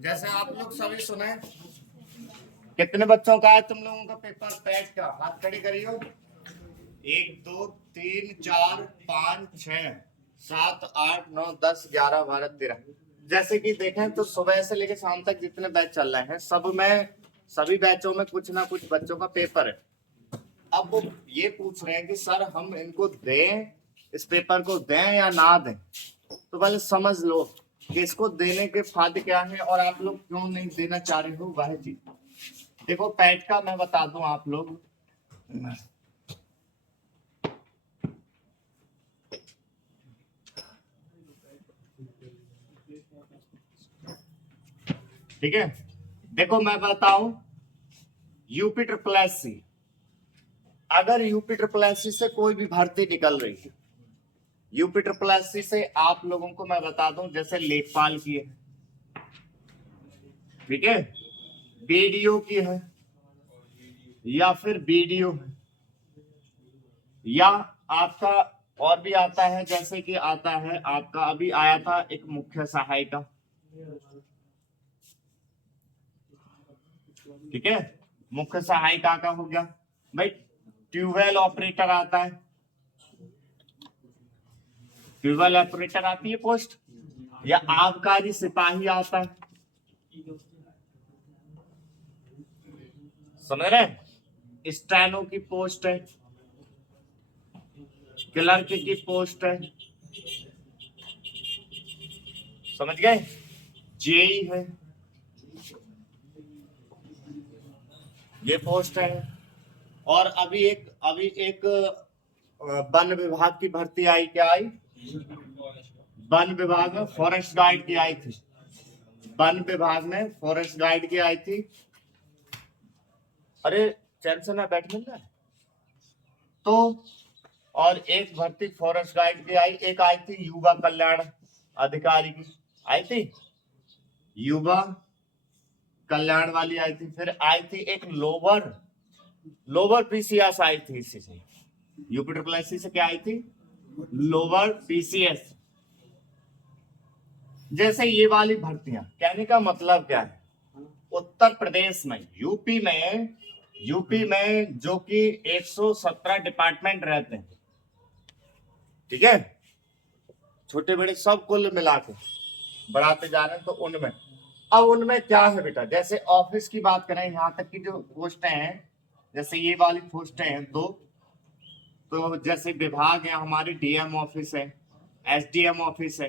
जैसे आप लोग सभी सुने, कितने बच्चों का है तुम लोगों का पेपर पैट का? हाथ खड़ी करियो। 1 2 3 4 5 6 7 8 9 10 11 12 13। जैसे कि देखें तो सुबह से लेकर शाम तक जितने बैच चल रहे हैं सभी बैचों में कुछ ना कुछ बच्चों का पेपर है। अब वो ये पूछ रहे हैं कि सर हम इनको दें, इस पेपर को दें या ना दें। तो पहले समझ लो कि इसको देने के फायदे क्या हैं और आप लोग क्यों नहीं देना चाह रहे हो वह चीज। देखो पैट का मैं बता दूं आप लोग, ठीक है। देखो मैं बताऊं, यूपी ट्रिपल एस सी, अगर यूपी ट्रिपल एस सी से कोई भी भर्ती निकल रही है, यूपी ट्रिपल एस सी से आप लोगों को मैं बता दूं, जैसे लेखपाल की है, ठीक है, बीडीओ की है, या फिर बीडीओ है, या आपका और भी आता है, जैसे कि आता है आपका अभी आया था एक मुख्य सहायिका, ठीक है, मुख्य सहायिका का हो गया भाई। ट्यूबवेल ऑपरेटर आता है, ट्यूबवेल ऑपरेटर आती है पोस्ट, या आबकारी सिपाही आता है, समझ रहे? स्टेनो की पोस्ट है, क्लर्क की पोस्ट है, समझ गए? जेई है, ये पोस्ट है। और अभी एक वन विभाग की भर्ती आई, क्या आई? वन विभाग में फॉरेस्ट गार्ड की आई थी, वन विभाग में फॉरेस्ट गार्ड की आई थी। अरे चैन से ना बैठ मिल रहा है तो। और एक भर्ती फॉरेस्ट गार्ड की आई, एक आई थी युवा कल्याण अधिकारी की, आई थी युवा कल्याण वाली आई थी। फिर आई थी एक लोअर लोअर पीसीएस आई थी, इसी से यूपी ट्रिपल एस सी से क्या आई थी? Lower PCS. जैसे ये वाली भर्तियां, कहने का मतलब क्या है, उत्तर प्रदेश में यूपी में जो कि 117 डिपार्टमेंट रहते हैं, ठीक है, छोटे बड़े सब कुल मिला के बढ़ाते जा रहे हैं। तो उनमें अब उनमें क्या है बेटा, जैसे ऑफिस की बात करें, यहाँ तक की जो पोस्टें हैं, जैसे ये वाली पोस्टें हैं दो, तो जैसे विभाग है हमारे, डीएम ऑफिस है, एसडीएम ऑफिस है,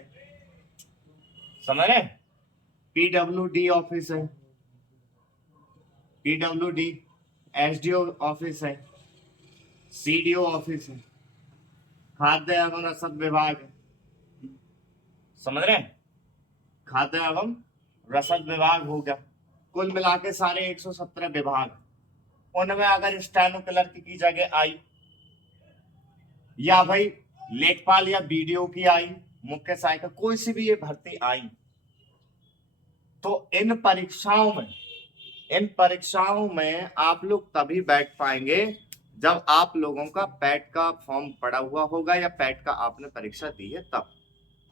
समझ रहे? पीडब्ल्यूडी ऑफिस है, पीडब्ल्यूडी, एसडीओ ऑफिस है, सीडीओ ऑफिस है, खाद्य एवं रसद विभाग है, समझ रहे? खाद्य एवं रसद विभाग हो गया। कुल मिला के सारे 117 विभाग, उनमें अगर स्टेनो क्लर्क की जगह आई, या भाई लेखपाल या बीडीओ की आई, मुख्य सहायक, कोई सी भी ये भर्ती आई, तो इन परीक्षाओं में आप लोग तभी बैठ पाएंगे जब आप लोगों का पैट का फॉर्म पड़ा हुआ होगा या पैट का आपने परीक्षा दी है तब।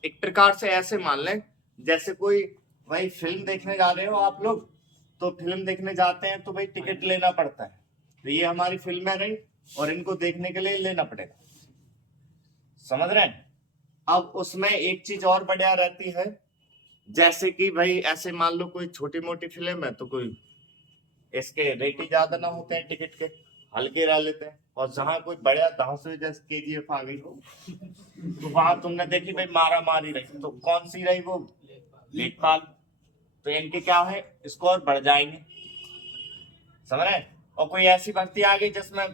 एक प्रकार से ऐसे मान लें जैसे कोई भाई फिल्म देखने जा रहे हो आप लोग, तो फिल्म देखने जाते हैं तो भाई टिकट लेना पड़ता है, तो ये हमारी फिल्म है रही और इनको देखने के लिए लेना पड़ेगा, समझ रहे हैं? अब उसमें एक चीज और बढ़िया रहती है, जैसे कि भाई ऐसे मान लो कोई छोटी मोटी फिल्म है तो कोई इसके रेट ही ज्यादा ना होते हैं, टिकट के हल्के रह लेते हैं। और जहां कोई बढ़िया धांसू जैसे केजीएफ आ गई हो, तो वहां तुमने देखी भाई मारा मारी रही, तो कौन सी रही वो? लेखपाल। तो इनके क्या है, स्कोर बढ़ जाएंगे, समझ रहे? और कोई ऐसी भर्ती आ गई जिसमें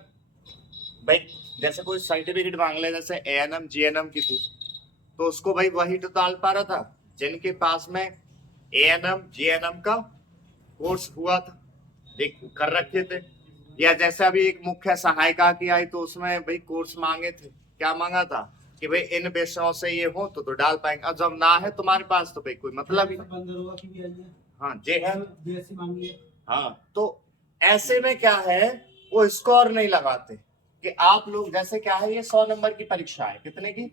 भाई जैसे कोई सर्टिफिकेट मांग ले, जैसे एएनएम जीएनएम की थी, तो उसको भाई वही तो डाल पा रहा था जिनके पास में एएनएम जीएनएम का कोर्स हुआ था, देख कर रखे थे। या जैसे अभी एक मुख्य सहायिका की आई, तो उसमें भाई कोर्स मांगे थे, क्या मांगा था कि भाई इन विषयों से ये हो तो डाल पाएंगे। अब जब ना है तुम्हारे पास तो भाई कोई मतलब ही नहीं। हाँ जी है, हाँ। तो ऐसे में क्या है, वो स्कोर नहीं लगाते कि आप लोग, जैसे क्या है ये 100 नंबर की परीक्षा है, कितने की?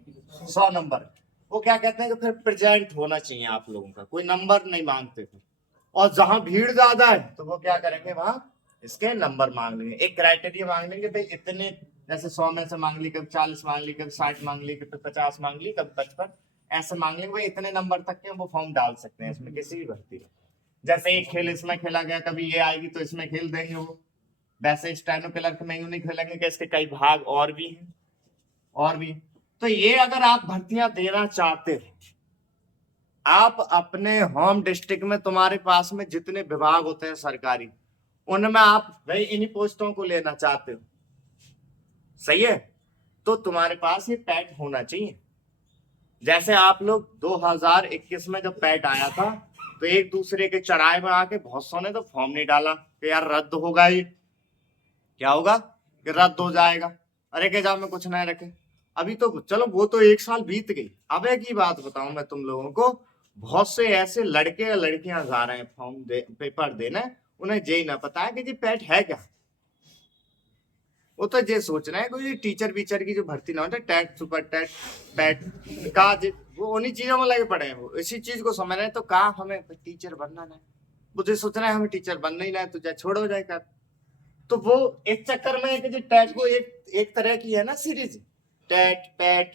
100 नंबर। वो क्या कहते हैं कि फिर प्रेजेंट होना चाहिए आप लोगों का, कोई नंबर नहीं मांगते थे, और जहां भीड़ ज्यादा है तो वो क्या करेंगे, वहां इसके नंबर मांग लेंगे, एक क्राइटेरिया मांग लेंगे भाई इतने, जैसे 100 में से मांग ली, कभी 40 मांग ली, कभी 60 मांग ली, कभी 50 मांग ली, कभी 55, ऐसे मांग लेंगे भाई इतने नंबर तक के वो फॉर्म डाल सकते हैं इसमें किसी भी भर्ती में। जैसे एक खेल इसमें खेला गया, कभी ये आएगी तो इसमें खेल देंगे वो, वैसे स्टेनो क्लर्क में यूं नहीं खेलेंगे कि इसके कई भाग और भी हैं, और भी। तो ये अगर आप भर्तियां देना चाहते हो, आप अपने होम डिस्ट्रिक्ट में तुम्हारे पास में जितने विभाग होते हैं सरकारी, उनमें आप भाई इन्हीं पोस्टों को लेना चाहते हो, सही है, तो तुम्हारे पास ये पैट होना चाहिए। जैसे आप लोग 2021 में जब पैट आया था तो एक दूसरे के चढ़ाए में आके बहुत सौ ने तो फॉर्म नहीं डाला कि यार रद्द होगा, ये क्या होगा कि रद्द हो जाएगा, अरे के एग्जाम में कुछ नहीं रखे। अभी तो चलो वो तो एक साल बीत गई, अब एक ही बात बताऊं मैं तुम लोगों को, बहुत से ऐसे लड़के या लड़कियां जा रहे हैं फॉर्म पेपर देने, उन्हें ये ना पता है कि जी पैट है क्या। वो तो ये सोच रहे हैं कोई टीचर वीचर की जो भर्ती ना होता है, टेट सुपर टेट पैट का, वो उन्हीं चीजों में लगे पड़े हैं, वो इसी चीज को समझ रहे हैं। तो कहा हमें टीचर बनना नहीं, मुझे सोच रहे हैं हमें टीचर बनना ही ना है, तो चाहे छोड़ो जाए कर। तो वो इस चक्कर में है कि जो टेट को एक तरह की है ना सीरीज, टेट पैट,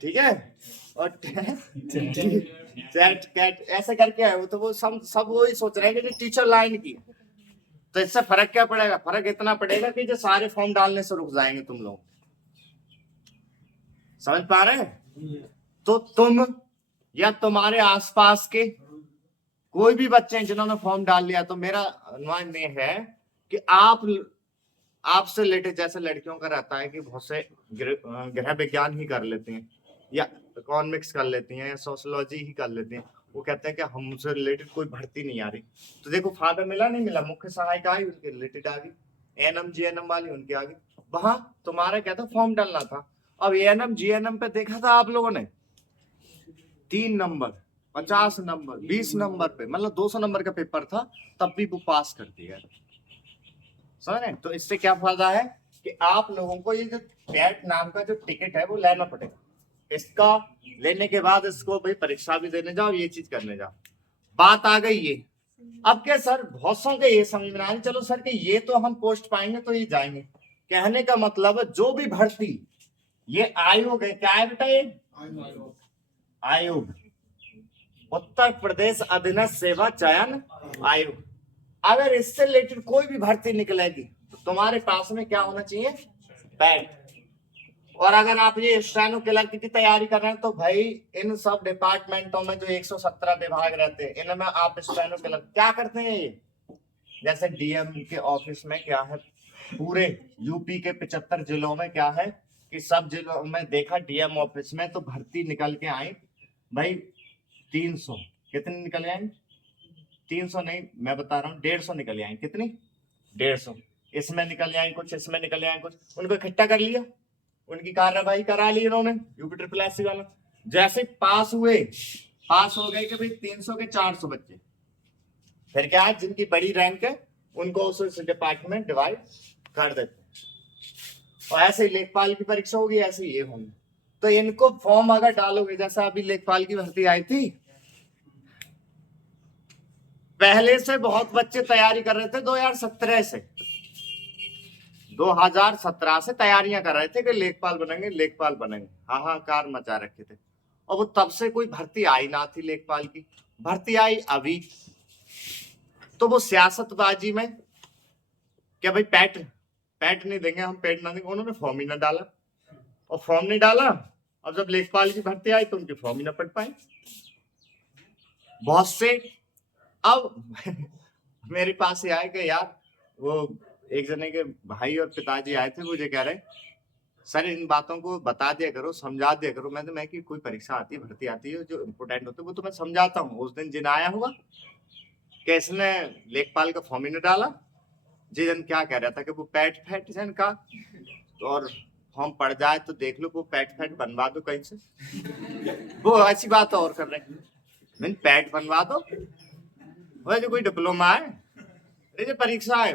ठीक है, और टेट कैट ऐसे करके है वो, तो वो सब वो ही सोच रहे हैं कि जो टीचर लाइन की। तो इससे फर्क क्या पड़ेगा, फर्क इतना पड़ेगा कि जो सारे फॉर्म डालने से रुक जाएंगे तुम लोग, समझ पा रहे हैं। तो तुम या तुम्हारे आसपास के कोई भी बच्चे हैं जिन्होंने फॉर्म डाल लिया, तो मेरा अनुमान ये है कि आपसे रिलेटेड, जैसे लड़कियों का रहता है कि बहुत से गृह विज्ञान ही कर लेते हैं, या इकोनॉमिक्स कर लेती हैं, या सोशियोलॉजी ही कर लेते हैं, वो कहते हैं कि हमसे रिलेटेड कोई भर्ती नहीं आ रही। तो देखो फायदा मिला नहीं मिला, मुख्य सहायिका आई उनके रिलेटेड आ गई, एएनएम जीएनएम वाली उनके आ गई, वहां तुम्हारा क्या था, फॉर्म डालना था। अब एएनएम जीएनएम पे देखा था आप लोगों ने 3 नंबर 50 नंबर 20 नंबर पे, मतलब 200 नंबर का पेपर था, तब भी वो पास कर दिया, समझ रहे। तो इससे क्या फायदा है कि आप लोगों को ये जो कैट नाम का जो टिकट है वो लेना पड़ेगा, इसका लेने के बाद इसको भाई परीक्षा भी देने जाओ, ये चीज करने जाओ। बात आ गई ये। अब क्या सर, बहुत सौ के ये समझ में आए, चलो सर कि ये तो हम पोस्ट पाएंगे तो ये जाएंगे, कहने का मतलब जो भी भर्ती, ये आयोग है, क्या है बेटा ये आयोग, उत्तर प्रदेश अधीनस्थ सेवा चयन आयोग। अगर इससे रिलेटेड कोई भी भर्ती निकलेगी तो तुम्हारे पास में क्या होना चाहिए, पैट। और अगर आप ये स्टेनो क्लर्क की तैयारी कर रहे हैं तो भाई इन सब डिपार्टमेंटों में जो 117 विभाग रहते हैं, इनमें आप स्टेनो क्लर्क क्या करते हैं, ये जैसे डीएम के ऑफिस में क्या है, पूरे यूपी के 75 जिलों में क्या है कि सब जिलों में देखा डीएम ऑफिस में तो भर्ती निकल के आई भाई 300, कितनी निकल आई, 300 नहीं मैं बता रहा हूँ 150 निकल आई, कितनी 150, इसमें निकल आई कुछ, इसमें निकल आई कुछ, उनको इकट्ठा कर लिया, उनकी कार्रवाई करा ली इन्होंने यूपी ट्रिपल एससी वाला। जैसे पास हुए, पास हो गए कि भाई 300 के 400 बच्चे, फिर क्या है जिनकी बड़ी रैंक है उनको उस डिपार्टमेंट डिवाइड कर देते हैं। और ऐसे ही लेखपाल की परीक्षा होगी, ऐसे ही ये होंगे। तो इनको फॉर्म अगर डालोगे, जैसा अभी लेखपाल की भर्ती आई थी, पहले से बहुत बच्चे तैयारी कर रहे थे 2017 से, 2017 से तैयारियां कर रहे थे कि लेखपाल बनेंगे लेखपाल बनेंगे, हाहाकार मचा रखे थे। और वो तब से कोई भर्ती आई ना थी लेखपाल की, भर्ती आई अभी। तो वो सियासतबाजी में क्या भाई पैट नहीं देंगे हम, पैट ना देंगे, उन्होंने फॉर्म ही ना डाला, और फॉर्म नहीं डाला, अब जब लेखपाल की भर्ती आई तो उनके फॉर्म ही ना पढ़ पाए बहुत से। अब मेरे पास ये आए कि यार वो एक जने के भाई और पिताजी आए थे, मुझे कह रहे सर इन बातों को बता दिया करो, समझा दिया करो। मैं कि कोई परीक्षा आती है, भर्ती आती है, जो इम्पोर्टेंट होते है वो तो मैं समझाता हूँ। उस दिन जिन आया होगा कि इसने लेखपाल का फॉर्म ही नहीं डाला, जी जन क्या कह रहा था कि वो पैट फैट जन का, और फॉर्म पड़ जाए तो देख लो वो पैट फैट बनवा दो कहीं से। वो ऐसी बात और कर रहे हैं, पैट बनवा दो, वो जो कोई डिप्लोमा है, जो परीक्षा है,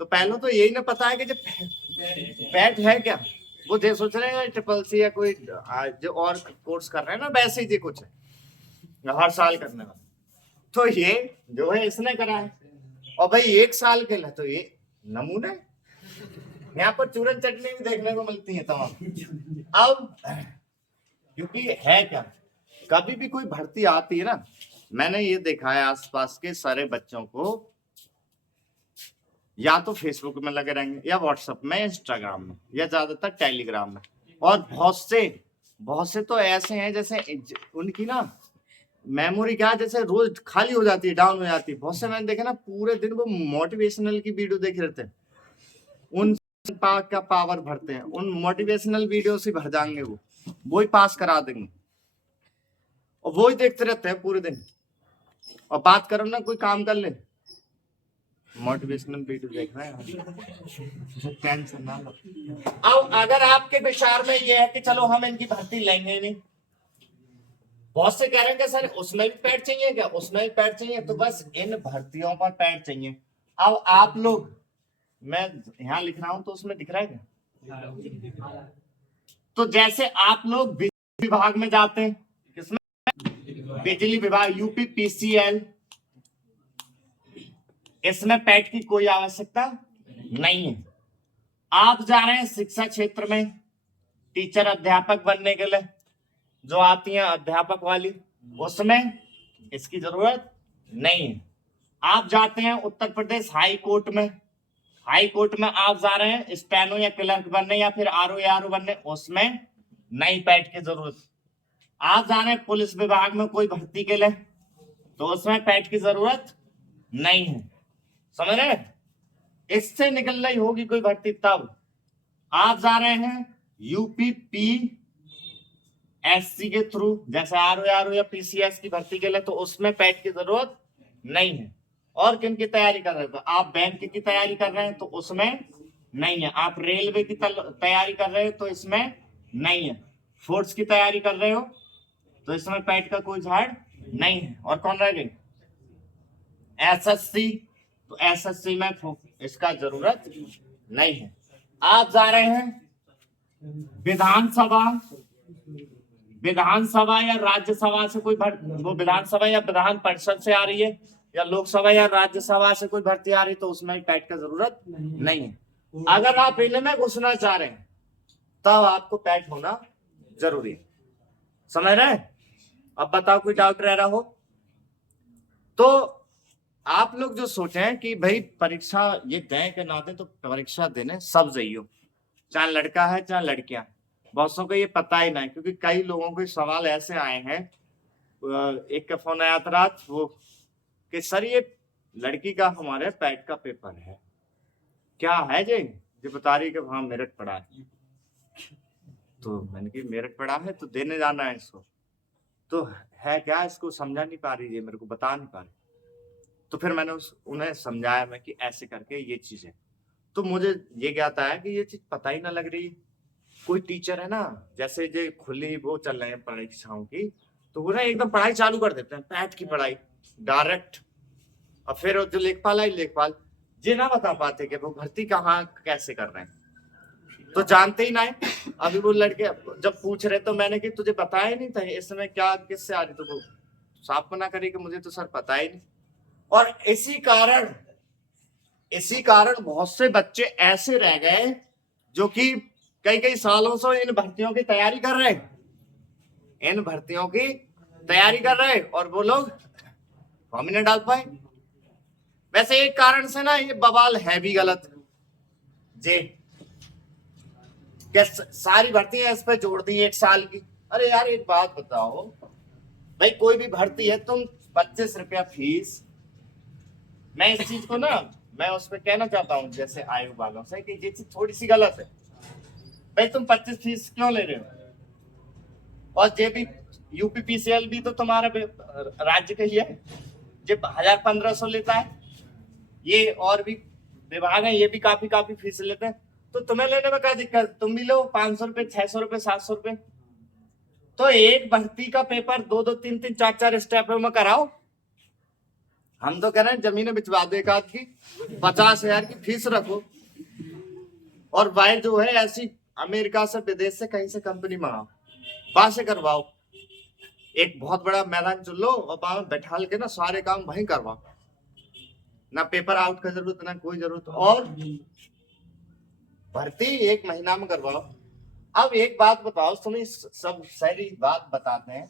तो पहले तो यही ना पता है कि जो पैट है क्या। वो जो सोच रहे हैं ट्रिपल सी या कोई जो और कोर्स कर रहे हैं ना, वैसे ही कुछ है हर साल करने वाला। तो ये जो है इसने करा है, और भाई 1 साल के लिए तो ये नमूना है। यहाँ पर चूरन चटनी भी देखने को मिलती है तमाम। अब क्योंकि है क्या, कभी भी कोई भर्ती आती है ना, मैंने ये देखा है आसपास के सारे बच्चों को या तो फेसबुक में लगे रहेंगे या व्हाट्सएप में, इंस्टाग्राम में, या ज्यादातर टेलीग्राम में। और बहुत से तो ऐसे हैं जैसे उनकी ना मेमोरी क्या जैसे रोज खाली हो जाती है, डाउन हो जाती है। बहुत से मैंने देखे ना पूरे दिन वो मोटिवेशनल की वीडियो देख रहे थे, उन का पावर भरते हैं, उन मोटिवेशनल वीडियो से भर जाएंगे, वो ही पास करा देंगे और वो ही देखते रहते हैं पूरे दिन। और बात करो ना कोई काम कर ले, मोटिवेशनल वीडियो देख रहे हैं, टेंशन ना लो। अब अगर आपके विचार में ये है कि चलो हम इनकी भर्ती लेंगे नहीं, बहुत से कह रहे हैं कि सर उसमें भी पैड चाहिए क्या, उसमें भी पैड चाहिए, तो बस इन भर्तियों पर पैड चाहिए। अब आप लोग, मैं यहाँ लिख रहा हूं तो उसमें दिख रहा है क्या, तो जैसे आप लोग बिजली विभाग में जाते हैं, किसमें, बिजली विभाग, यूपी पीसीएल, इसमें पैड की कोई आवश्यकता नहीं है। आप जा रहे हैं शिक्षा क्षेत्र में टीचर अध्यापक बनने के लिए, जो आती हैं अध्यापक वाली, उसमें इसकी जरूरत नहीं है। आप जाते हैं उत्तर प्रदेश हाई कोर्ट में, हाई कोर्ट में आप जा रहे हैं स्टेनो या क्लर्क बनने या फिर आरओ बनने, उसमें नई पैड की जरूरत। आप जा रहे हैं पुलिस विभाग में कोई भर्ती के लिए, तो उसमें पैड की जरूरत नहीं है। समझ रहे, इससे निकल रही होगी कोई भर्ती तब। आप जा रहे हैं यूपीपी एससी के थ्रू, जैसे आरओ या पीसीएस की भर्ती के लिए, तो उसमें पैड की जरूरत नहीं है। और किन की तैयारी कर रहे हो, आप बैंक की तैयारी कर रहे हैं तो उसमें नहीं है। आप रेलवे की तैयारी कर रहे हो तो इसमें नहीं है। फोर्स की तैयारी कर रहे हो तो इसमें पैड का कोई झाड़ नहीं है। और कौन रह गई, एसएससी, तो एसएससी में इसका जरूरत नहीं है। आप जा रहे हैं विधानसभा या राज्यसभा से कोई वो विधानसभा या विधान परिषद से आ रही है, या लोकसभा या राज्यसभा से कोई भर्ती आ रही है, तो उसमें पैड का जरूरत नहीं है। अगर आप इनमें घुसना चाह रहे हैं तब आपको पैड होना जरूरी है। समझ रहे हैं? अब बताओ कोई डाउट रह रहा हो तो। आप लोग जो सोचें कि भाई परीक्षा ये दें कि ना दें, तो परीक्षा देने सब जाइयो, चाहे लड़का है चाहे लड़कियां। बहुतों को ये पता ही नहीं, क्योंकि कई लोगों के सवाल ऐसे आए हैं। एक का फोन आया था रात, वो कि सर ये लड़की का हमारे पैड का पेपर है, क्या है जी बता रही कि हाँ मेरिट पड़ा है। तो मैंने कि मेरिट पड़ा है तो देने जाना है इसको, तो है क्या, इसको समझा नहीं पा रही है, मेरे को बता नहीं पा रही। तो फिर मैंने उन्हें समझाया मैं कि ऐसे करके ये चीज है। तो मुझे ये कहता है कि ये चीज पता ही ना लग रही। कोई टीचर है ना, जैसे जो खुली वो चल रहे हैं परीक्षाओं की, तो वो ना एकदम पढ़ाई चालू कर देते हैं, पैट की पढ़ाई डायरेक्ट। और फिर जो लेखपाल ये ना बता पाते कि वो भर्ती कहाँ कैसे कर रहे हैं, तो जानते ही ना है। अभी वो लड़के जब पूछ रहे तो मैंने कि तुझे बताया ही नहीं था इसमें क्या किससे आ रही, तो वो साफ मना करे कि मुझे तो सर पता ही नहीं। और इसी कारण बहुत से बच्चे ऐसे रह गए जो कि कई सालों से इन भर्तियों की तैयारी कर रहे और वो लोग फॉर्म ही नहीं डाल पाए। वैसे एक कारण से ना ये बवाल है भी गलत जे, क्या सारी भर्तियां इस पे जोड़ दी 1 साल की। अरे यार एक बात बताओ भाई, कोई भी भर्ती है, तुम 25 रुपया फीस, मैं इस चीज को ना मैं उस पर कहना चाहता हूँ जैसे आयोग वालों से कि ये चीज थोड़ी सी गलत है। भाई तुम 25 फीस क्यों ले रहे हो, और जे भी यूपीपीसीएल भी तो तुम्हारा राज्य का ही है, जो 1000-1500 लेता है। ये और भी विभाग है, ये भी काफी फीस लेते हैं, तो तुम्हें लेने में क्या दिक्कत, तुम भी लो 500 रुपए, 600 रुपए, 700 रुपए। तो एक भर्ती का पेपर 2-2, 3-3, 4-4 स्टेप में कराओ। हम तो कह रहे हैं जमीनें बिचवा दो, एक आध की 50,000 की फीस रखो, और बाहर जो है ऐसी अमेरिका से विदेश से कहीं से कंपनी मंगाओ, वहां से करवाओ। एक बहुत बड़ा मैदान चुन लो और वहां बैठा के ना सारे काम वहीं करवाओ, ना पेपर आउट का जरूरत ना कोई जरूरत, और भर्ती 1 महीना में करवाओ। अब एक बात बताओ, तुम्हें सब सारी बात बताते हैं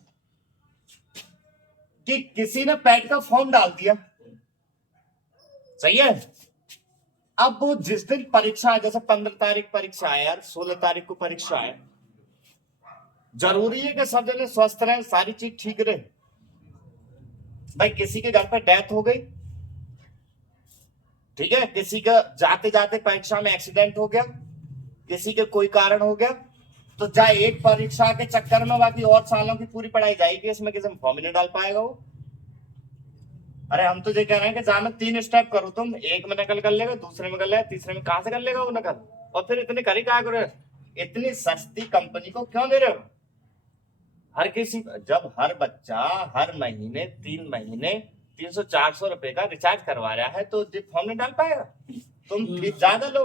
कि किसी ने पैट का फॉर्म डाल दिया, सही है। अब वो जिस दिन परीक्षा है, जैसे 15 तारीख परीक्षा है यार, 16 तारीख को परीक्षा है, जरूरी है कि सब जने स्वस्थ रहे, सारी चीज ठीक रहे। भाई किसी के घर पे डेथ हो गई, ठीक है, किसी का जाते जाते परीक्षा में एक्सीडेंट हो गया, किसी के कोई कारण हो गया, तो चाहे एक परीक्षा के चक्कर में बाकी और सालों की पूरी पढ़ाई जाएगी, इसमें किसी में फॉर्म नहीं डाल पाएगा वो। अरे हम तो ये कह रहे हैं कि जहां में 3 स्टेप करो तुम, एक में नकल कर लेगा, दूसरे में कर लेगा, तीसरे में कहां से कर लेगा वो नकल, और फिर इतने करी क्या करो, इतनी सस्ती कंपनी को क्यों दे रहे हो। हर किसी, जब हर बच्चा हर महीने 3 महीने 300-400 रुपए का रिचार्ज करवा रहा है, तो फॉर्म नहीं डाल पाएगा। तुम फीस ज्यादा लो,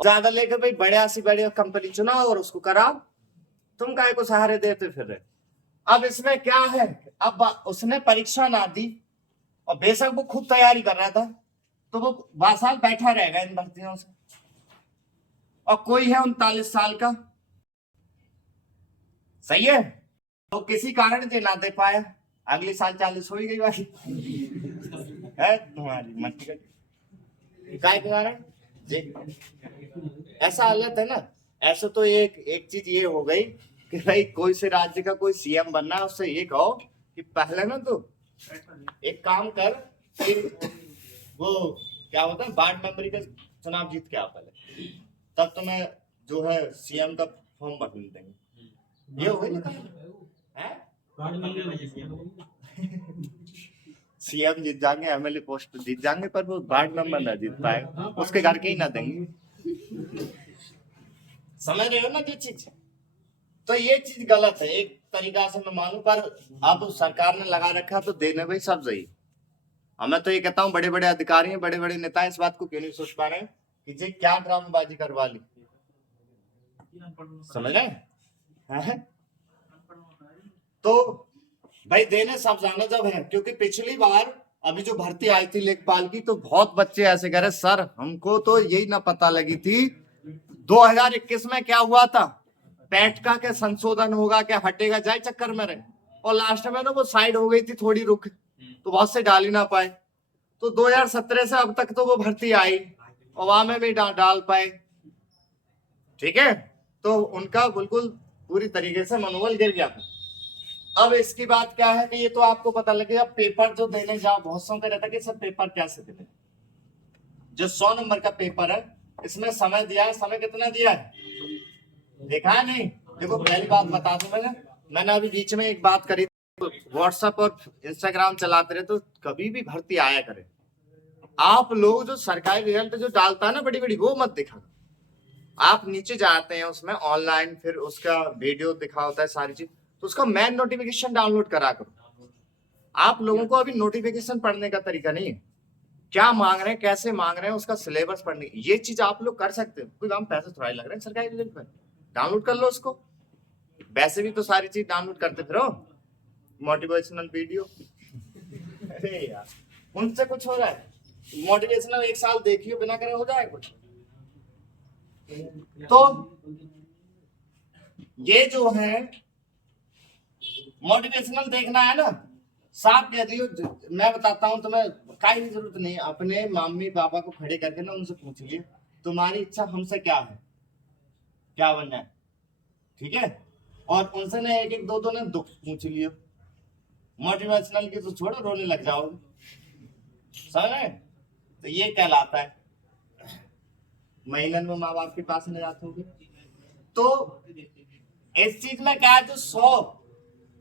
ज्यादा लेकर भाई बढ़िया सी बढ़िया कंपनी चुनाओ और उसको कराओ, तुम काहे को सहारे देते फिर रहे। अब इसमें क्या है, अब उसने परीक्षा ना दी और बेशक वो खुद तैयारी कर रहा था, तो वो 12 साल बैठा रहेगा इन भर्तियों से। और कोई है 39 साल का, सही है, तो किसी कारण से ना दे पाया, अगले साल 40 हो ही गई बाकी है तुम्हारी मट्टी काय के कारण जी। ऐसा हालत है ना। ऐसा तो एक एक चीज ये हो गई कि भाई कोई से राज्य का कोई सीएम बनना है, उससे ये कहो कि पहले ना तो एक काम कर कि वो क्या होता है वार्ड मेंबर का चुनाव जीत के आ पहले, तब तुम्हें जो है सीएम का फॉर्म भर देंगे। ये हो गई ना है सीएम जीत जाएंगे, एमएलए पोस्ट जीत जाएंगे, पर वो वार्ड मेंबर ना जीत पाएगा, उसके घर के ही ना देंगे। समझ रहे हो ना ये चीज। तो ये चीज गलत है एक तरीका से मैं मानूं, पर अब सरकार ने लगा रखा तो देने भाई सब सही। और मैं तो ये कहता हूँ बड़े बड़े अधिकारी हैं, बड़े बड़े नेता इस बात को क्यों नहीं सोच पा रहे हैं कि जी क्या ड्रामेबाजी करवा ली, समझ रहे हैं? तो भाई देने सब जाना जब है, क्योंकि पिछली बार अभी जो भर्ती आई थी लेखपाल की, तो बहुत बच्चे ऐसे कह रहे सर हमको तो यही ना पता लगी थी 2021 में क्या हुआ था, पैट का क्या संशोधन होगा, क्या हटेगा, जाए चक्कर में रहे, और लास्ट में ना वो साइड हो गई थी थोड़ी रुक, तो बहुत से डाल ही ना पाए। तो 2017 से अब तक तो वो भर्ती आई और वहां में भी डाल पाए, ठीक है, तो उनका बिल्कुल पूरी तरीके से मनोबल गिर गया था। अब इसकी बात क्या है कि ये तो आपको पता लगेगा, पेपर जो देने जाओ बहुत सौ का रहता है कि सब पेपर कैसे देते, जो 100 नंबर का पेपर है इसमें समय दिया है, समय कितना दिया है देखा है नहीं। देखो पहली बात बता दूं, मैंने अभी बीच में एक बात करी, व्हाट्सएप और इंस्टाग्राम चलाते रहे तो कभी भी भर्ती आया करे, आप लोग जो सरकारी रिजल्ट जो डालता है ना बड़ी बड़ी, वो मत दिखा, आप नीचे जाते हैं उसमें ऑनलाइन, फिर उसका वीडियो दिखा होता है सारी चीज, तो उसका मेन नोटिफिकेशन डाउनलोड करा करो। आप लोगों को अभी नोटिफिकेशन पढ़ने का तरीका नहीं है, क्या मांग रहे हैं कैसे मांग रहे हैं उसका सिलेबस पढ़ने, ये चीज आप लोग कर सकते हो, कोई काम पैसे थोड़ा लग रहे हैं सरकारी रिजल्ट पर, डाउनलोड कर लो उसको, वैसे भी तो सारी चीज डाउनलोड करते फिर मोटिवेशनल वीडियो अरे यार उनसे कुछ हो रहा है, मोटिवेशनल 1 साल देखियो बिना करे हो जाए कुछ। तो ये जो है मोटिवेशनल देखना है ना, साफ कह दियो, मैं बताता हूँ तुम्हें, काई जरूरत नहीं, अपने मम्मी पापा को खड़े करके ना उनसे पूछ लिए तुम्हारी इच्छा हमसे क्या है, क्या बनना है, ठीक है, और उनसे ना एक एक दो दो ने दुख पूछ लियो, मोटिवेशनल की तो छोड़ो रोने लग जाओगे, समझ रहे। तो ये कहलाता है महीनन में माँ बाप के पास नहीं जाते होगे। तो इस चीज में क्या है, जो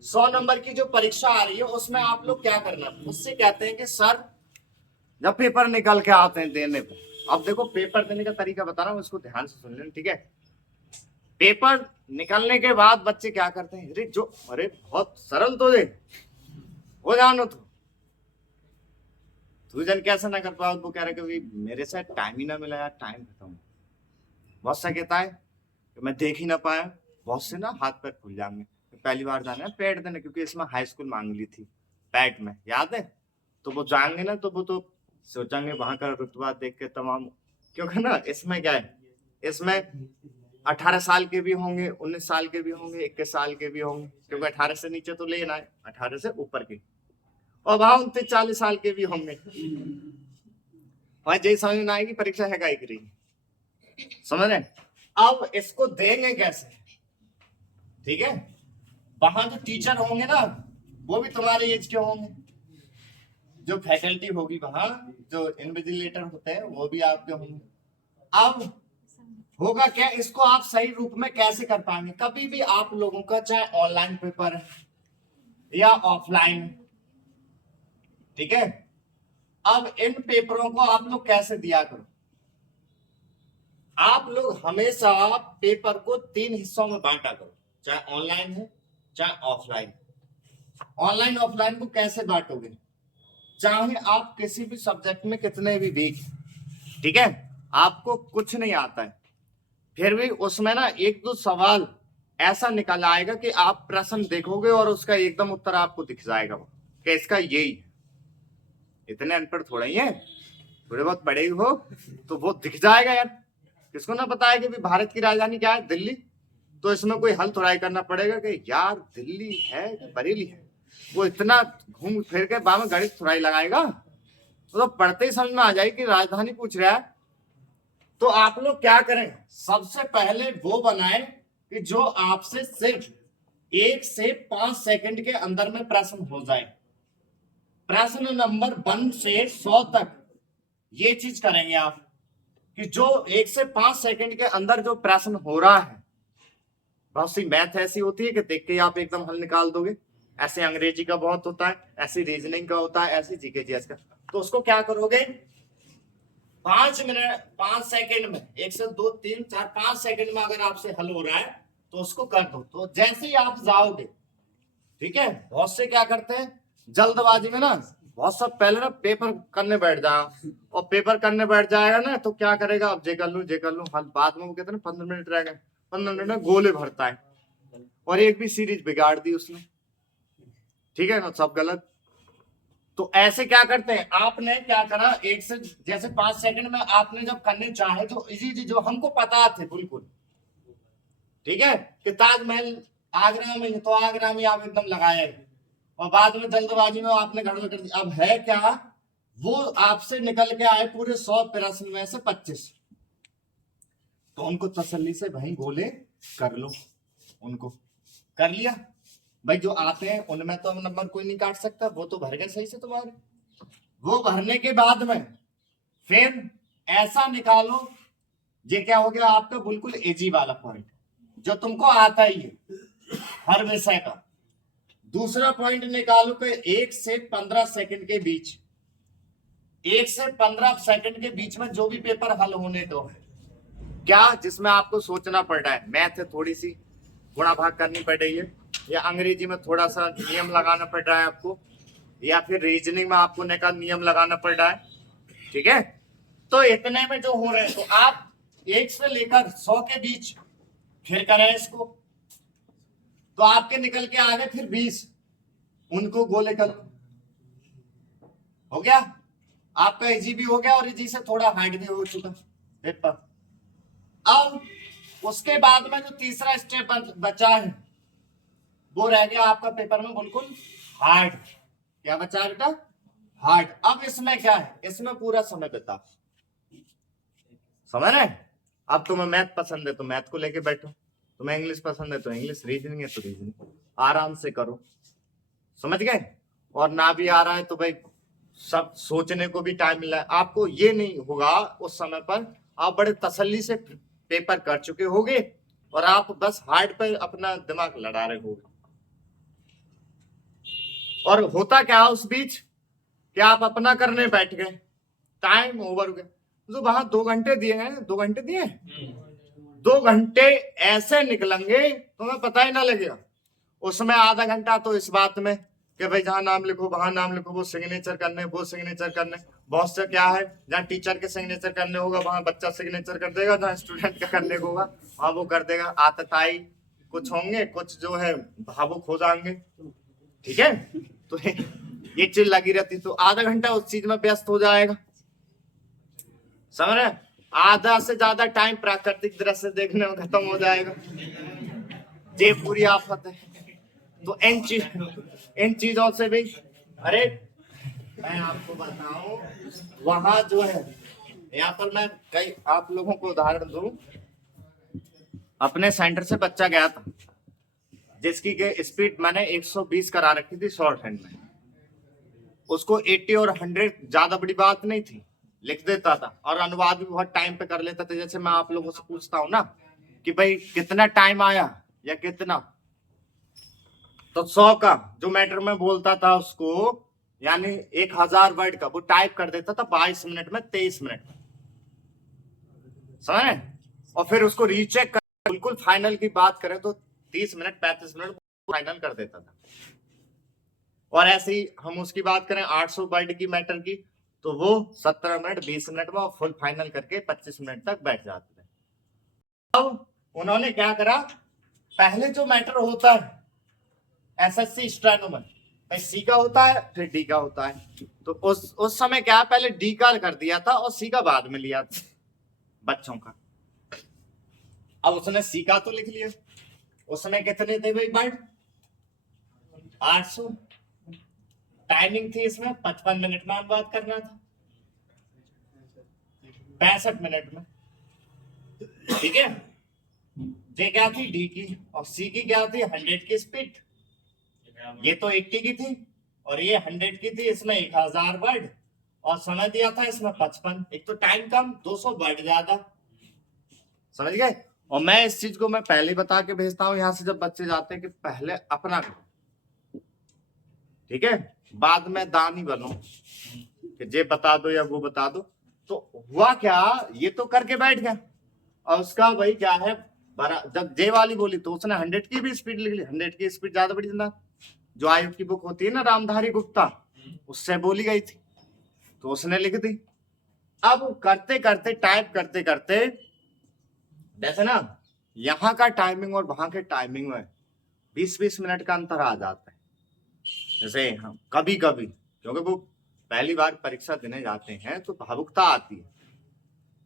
100 नंबर की जो परीक्षा आ रही है उसमें आप लोग क्या करना, मुझसे कहते हैं कि सर जब पेपर निकल के आते हैं देने पे, अब देखो पेपर देने का तरीका बता रहा हूँ, इसको ध्यान से सुन लेना, ठीक है। पेपर निकलने के बाद बच्चे क्या करते हैं, अरे जो अरे बहुत सरल तो दे हो जानो, तू जन कैसे ना कर पाओ, वो कह रहे कि मेरे से टाइम ही ना मिला यार, टाइम खत्म, बहुत सा कहता है कि मैं देख ही ना पाया, बहुत से ना हाथ पैर फूल जाएंगे, पहली बार जाना है पैड देने, क्योंकि इसमें हाई स्कूल मांग ली थी पैड में, याद है? तो वो जाएंगे ना तो वो तो सोचेंगे वहां का रुतबा देख के तमाम, क्योंकि ना इसमें क्या है, इसमें 18 साल के भी होंगे, 19 साल के भी होंगे, 21 साल के भी होंगे, क्योंकि 18 से नीचे तो लेना है, 18 से ऊपर के, और वहां 39-40 साल के भी होंगे। वहां जय समझ में आएगी परीक्षा है काय करी, समझ रहे? अब इसको देंगे कैसे? ठीक है, वहां जो टीचर होंगे ना वो भी तुम्हारे एज के होंगे, जो फैकल्टी होगी वहां, जो इन्विजिलेटर होते हैं वो भी आपके होंगे। अब होगा क्या, इसको आप सही रूप में कैसे कर पाएंगे? कभी भी आप लोगों का चाहे ऑनलाइन पेपर है या ऑफलाइन, ठीक है, अब इन पेपरों को आप लोग कैसे दिया करो? आप लोग हमेशा पेपर को 3 हिस्सों में बांटा करो, चाहे ऑनलाइन है चाहे ऑफलाइन। ऑनलाइन ऑफलाइन को कैसे बांटोगे? चाहे आप किसी भी सब्जेक्ट में कितने भी वीक, ठीक है, आपको कुछ नहीं आता है, फिर भी उसमें ना 1-2 सवाल ऐसा निकल आएगा कि आप प्रश्न देखोगे और उसका एकदम उत्तर आपको दिख जाएगा कि इसका यही है। इतने अनपढ़ थोड़ा ही है, थोड़े बहुत पढ़े हो तो वो दिख जाएगा यार। किसको ना पता है कि भी भारत की राजधानी क्या है? दिल्ली। तो इसमें कोई हल थोड़ा ही करना पड़ेगा कि यार दिल्ली है कि बरेली है, वो इतना घूम फिर के बाद में गणित थोड़ा ही लगाएगा, तो पढ़ते ही समझ में आ जाएगी कि राजधानी पूछ रहा है। तो आप लोग क्या करें, सबसे पहले वो बनाए कि जो आपसे सिर्फ 1 से 5 सेकंड के अंदर में प्रश्न हो जाए। प्रश्न नंबर 1 से 100 तक ये चीज करेंगे आप कि जो 1 से 5 सेकंड के अंदर जो प्रश्न हो रहा है, बहुत सी मैथ ऐसी होती है कि देख के आप एकदम हल निकाल दोगे, ऐसे अंग्रेजी का बहुत होता है, ऐसे रीजनिंग का होता है, ऐसे जीके जीएस का। तो उसको क्या करोगे, 5 मिनट 5 सेकंड में, 1 से 2 3 4 5 सेकंड में अगर आपसे हल हो रहा है तो उसको कर दो। तो जैसे ही आप जाओगे, ठीक है, बहुत से क्या करते हैं जल्दबाजी में ना, बहुत सब पहले ना पेपर करने बैठ जाएगा, और पेपर करने बैठ जाएगा ना तो क्या करेगा, अब जे कर लूं हल, बाद में वो कहते हैं 15 मिनट रह गए, 15 मिनट में गोले भरता है, और एक भी सीरीज बिगाड़ दी उसने, ठीक है ना, सब गलत। तो ऐसे क्या करते हैं, आपने क्या करा, 1 से जैसे 5 सेकंड में आपने जब करने चाहे तो इजी जो हमको पता थे बिल्कुल, ठीक है, कि ताजमहल आगरा में, तो आगरा में आप एकदम लगाए, और बाद में जल्दबाजी में आपने गड़बड़ कर दी। अब है क्या, वो आपसे निकल के आए पूरे 100 प्रश्न में से 25, तो उनको तसल्ली से भाई गोले कर लो, उनको कर लिया भाई, जो आते हैं उनमें तो नंबर कोई नहीं काट सकता, वो तो भर गए सही से तुम्हारे। वो भरने के बाद में फिर ऐसा निकालो, ये क्या हो गया आपका बिल्कुल इजी वाला पॉइंट जो तुमको आता ही है हर विषय का। दूसरा पॉइंट निकालो कि 1 से 15 सेकंड के बीच, 1 से 15 सेकंड के बीच में जो भी पेपर हल होने दो, क्या जिसमें आपको सोचना पड़ रहा है, मैथ है थोड़ी सी गुणा भाग करनी पड़ रही है, या अंग्रेजी में थोड़ा सा नियम लगाना पड़ रहा है आपको, या फिर रीजनिंग में आपको नियम लगाना पड़ रहा है, ठीक है, तो इतने में जो हो रहे हैं, तो आप 1 से लेकर 100 के बीच फिर करें इसको, तो आपके निकल के आ गए फिर 20, उनको गोले कर हो गया, आपका इजी भी हो गया और इजी से थोड़ा हार्ड भी हो चुका पेपर। अब उसके बाद में जो तीसरा स्टेप बचा है वो रह गया आपका पेपर में बिल्कुल हार्ड। क्या बचा है बेटा? हार्ड। अब इसमें क्या है, इसमें पूरा समय बिता, समझ रहे? अब तुम्हें मैथ पसंद है तो मैथ को लेके बैठो, तुम्हें इंग्लिश पसंद है तो इंग्लिश, रीजनिंग है तो रीजनिंग, आराम से करो, समझ गए? और ना भी आ रहा है तो भाई सब सोचने को भी टाइम मिला है आपको, ये नहीं होगा उस समय पर आप बड़े तसल्ली से पेपर कर चुके होगे और आप बस हार्ड पर अपना दिमाग लड़ा रहे होगे, और होता क्या उस बीच कि आप अपना करने बैठ गए, टाइम ओवर हो गया। तो वहां 2 घंटे दिए हैं, 2 घंटे दिए, 2 घंटे ऐसे निकलेंगे तुम्हें पता ही ना लगेगा। उसमें आधा घंटा तो इस बात में कि भाई जहां नाम लिखो वहां नाम लिखो, वो सिग्नेचर करने, वो सिग्नेचर करने, बहुत से क्या है जहां टीचर के सिग्नेचर करने होगा वहां बच्चा सिग्नेचर कर देगा, जहां स्टूडेंट का करने को होगा वहां वो कर देगा। आतताई कुछ होंगे, कुछ जो है भावुक हो जाएंगे, ठीक है। तो ये चीज लगी रहती, तो आधा घंटा उस चीज में व्यस्त हो जाएगा, समझ रहे। आधा से ज्यादा टाइम प्राकृतिक दृश्य देखने में खत्म हो जाएगा, ये पूरी आफत है। तो इन चीजों से भी, अरे मैं आपको बताऊं, वहां जो है, यहाँ पर मैं कई आप लोगों को उदाहरण दूं। अपने सेंटर से बच्चा गया था जिसकी के स्पीड मैंने 120 करा रखी थी शॉर्ट हैंड में, उसको 80 और 100 ज्यादा बड़ी बात नहीं थी, लिख देता था और अनुवाद भी बहुत टाइम पे कर लेता था। जैसे मैं आप लोगों से पूछता हूं ना कि भाई कितना टाइम आया या कितना, तो 100 का जो मैटर में बोलता था उसको, यानी 1000 वर्ड का वो टाइप कर देता था 22 मिनट में, 23 मिनट में, समझे। और फिर उसको रीचेक कर, बिल्कुल फाइनल की बात करें तो 30 मिनट 35 मिनट फाइनल कर देता था। और ऐसे ही हम उसकी बात करें 800 वर्ड की मैटर की, तो वो 17 मिनट 20 मिनट में फुल फाइनल करके 25 मिनट तक बैठ जाते थे। अब उन्होंने क्या करा, पहले जो मैटर होता है एसएससी स्टेनो में, सी का होता है फिर डी का होता है, तो उस समय क्या पहले डी का कर दिया था और सी का बाद में लिया था बच्चों का। अब उसने सी का तो लिख लिया, उसमें कितने थे भाई वर्ड, 800, टाइमिंग थी इसमें 55 मिनट में अनुवाद करना था, 65 मिनट में, ठीक है। ये क्या थी डी की, और सी की क्या थी 100 की स्पीड, ये तो 80 की थी और ये 100 की थी, इसमें 1000 वर्ड और समय दिया था इसमें 55, एक तो टाइम कम 200 वर्ड ज्यादा, समझ गए। और मैं इस चीज को मैं पहले बता के भेजता हूं यहाँ से जब बच्चे जाते हैं कि पहले अपना करो, ठीक है, बाद में दानी बनो कि ये बता दो या वो बता दो। तो हुआ क्या, ये तो करके बैठ गया और उसका भाई क्या है, जब जे वाली बोली तो उसने 100 की भी स्पीड लिख ली, 100 की स्पीड ज्यादा बड़ी ना, जो आयुक्त की बुक होती है ना रामधारी गुप्ता, उससे बोली गई थी, तो उसने लिख दी। अब करते करते टाइप करते करते, जैसे ना यहाँ का टाइमिंग और वहां के टाइमिंग में 20-20 मिनट का अंतर आ जाता है। जैसे हम कभी कभी, क्योंकि वो पहली बार परीक्षा देने जाते हैं तो भावुकता आती है,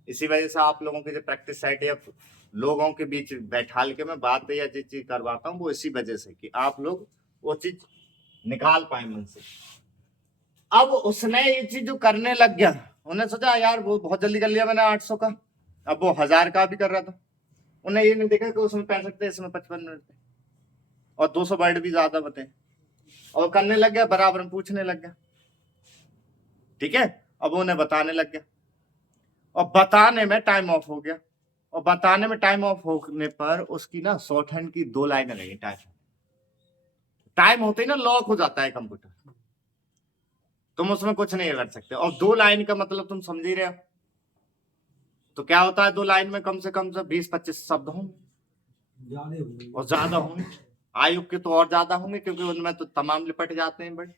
इसी वजह से आप लोगों की जो प्रैक्टिस सेट या लोगों के बीच बैठाल के मैं बात या जिस चीज करवाता हूँ वो इसी वजह से कि आप लोग वो चीज निकाल पाए मन से। अब उसने ये चीज जो करने लग गया, उन्हें सोचा यार वो बहुत जल्दी कर लिया मैंने 800 का, अब वो 1000 का भी कर रहा था, उन्हें ये नहीं देखा कि उसमें 65 थे इसमें 55 मिनट थे और 200 वर्ड भी ज्यादा बते, और करने लग गया बराबर में पूछने लग गया, ठीक है। अब उन्हें बताने लग गया और बताने में टाइम ऑफ हो गया, और बताने में टाइम ऑफ होने पर उसकी ना शॉर्ट हैंड की 2 लाइनें रही, टाइम होते ही ना लॉक हो जाता है कंप्यूटर, तुम उसमें कुछ नहीं कर सकते। और 2 लाइन का मतलब तुम समझ ही रहे हो, तो क्या होता है 2 लाइन में कम से 20-25 शब्द होंगे और ज्यादा होंगे, आयुक्त के तो और ज्यादा होंगे क्योंकि उनमें तो तमाम लिपट जाते हैं बड़े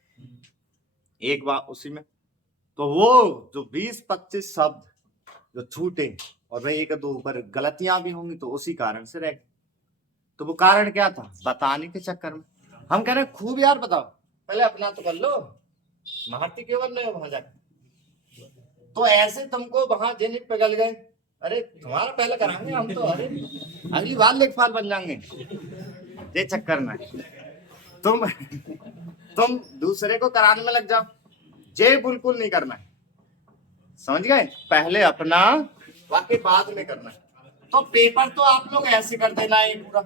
एक बार उसी में। तो वो जो 20-25 शब्द जो छूटे और भाई एक दो ऊपर गलतियां भी होंगी तो उसी कारण से रह, तो वो कारण क्या था, बताने के चक्कर में। हम कह रहे खूब यार बताओ, पहले अपना तो कर लो, महारती क्यों बन रहे हो वहां जाकर। तो ऐसे तुमको वहां जिन पिघल गए, अरे तुम्हारा पहले कराएंगे हम तो, अरे अगली बार लेखपाल बन जाएंगे, ये चक्कर में तुम दूसरे को कराने में लग जाओ, ये बिल्कुल नहीं करना है, समझ गए। पहले अपना वाकई बाद में करना है। तो पेपर तो आप लोग ऐसे कर देना है पूरा,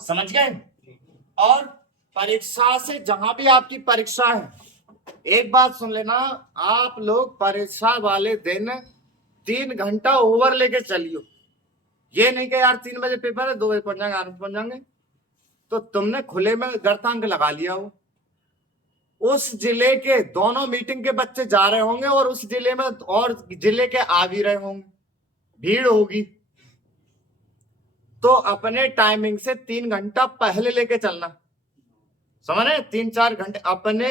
समझ गए। और परीक्षा से जहां भी आपकी परीक्षा है, एक बात सुन लेना, आप लोग परीक्षा वाले दिन 3 घंटा ओवर लेके चलियो। ये नहीं कि यार 3 बजे पेपर है 2 बजे पहुंच जाएंगे 8 बजे पहुंच जाएंगे, तो तुमने खुले में गर्तांक लगा लिया हो, उस जिले के दोनों मीटिंग के बच्चे जा रहे होंगे और उस जिले में और जिले के आ भी रहे होंगे, भीड़ होगी, तो अपने टाइमिंग से 3 घंटा पहले लेके चलना, समझ रहे। 3-4 घंटे अपने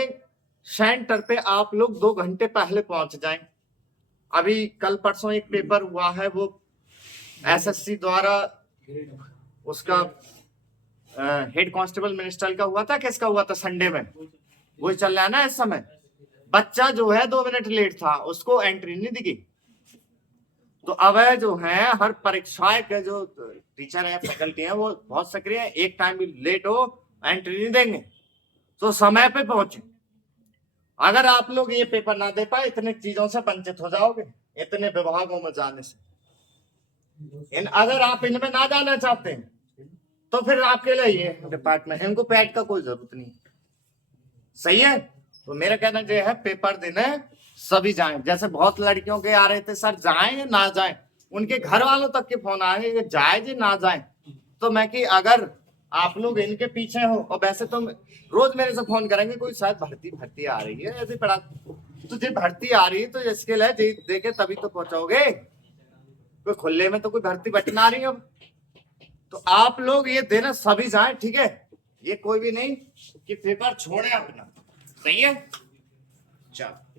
सेंटर पे आप लोग 2 घंटे पहले पहुंच जाएं। अभी कल परसों एक पेपर हुआ है, वो एसएससी द्वारा उसका हेड कांस्टेबल मिनिस्टर का हुआ था, किसका हुआ था संडे में, वही चल रहा है ना इस समय। बच्चा जो है 2 मिनट लेट था, उसको एंट्री नहीं दी गई। तो अब जो है हर परीक्षाएं के जो टीचर है, फैकल्टी है, वो बहुत सक्रिय है। एक टाइम भी लेट हो एंट्री नहीं देंगे, तो समय पे पहुंचे। अगर आप लोग ये पेपर ना दे पाए, इतने चीजों से वंचित हो जाओगे, इतने विभागों में जाने से। अगर आप इनमें ना जाना चाहते हैं तो फिर आपके लिए ये डिपार्टमेंट, इनको पैड का कोई जरूरत नहीं। सही है। तो मेरा कहना ये है, पेपर देने सभी जाएं। जैसे बहुत लड़कियों के आ रहे थे, सर जाएं या ना जाएं, उनके घर वालों तक के फोन आ रहे हैं जाए जी ना जाएं। तो मैं कि अगर आप लोग इनके पीछे हो, और वैसे तो रोज मेरे से फोन करेंगे, कोई शायद भर्ती आ रही है, ऐसे पढ़ा तुझे भर्ती आ रही है तो इसके लिए देखे तभी तो पहुंचोगे। कोई खुले में तो कोई भर्ती बटना रही है अब। तो आप लोग ये देना सभी जाएं, ठीक है। ये कोई भी नहीं कि पेपर छोड़े अपना। सही है। चलो।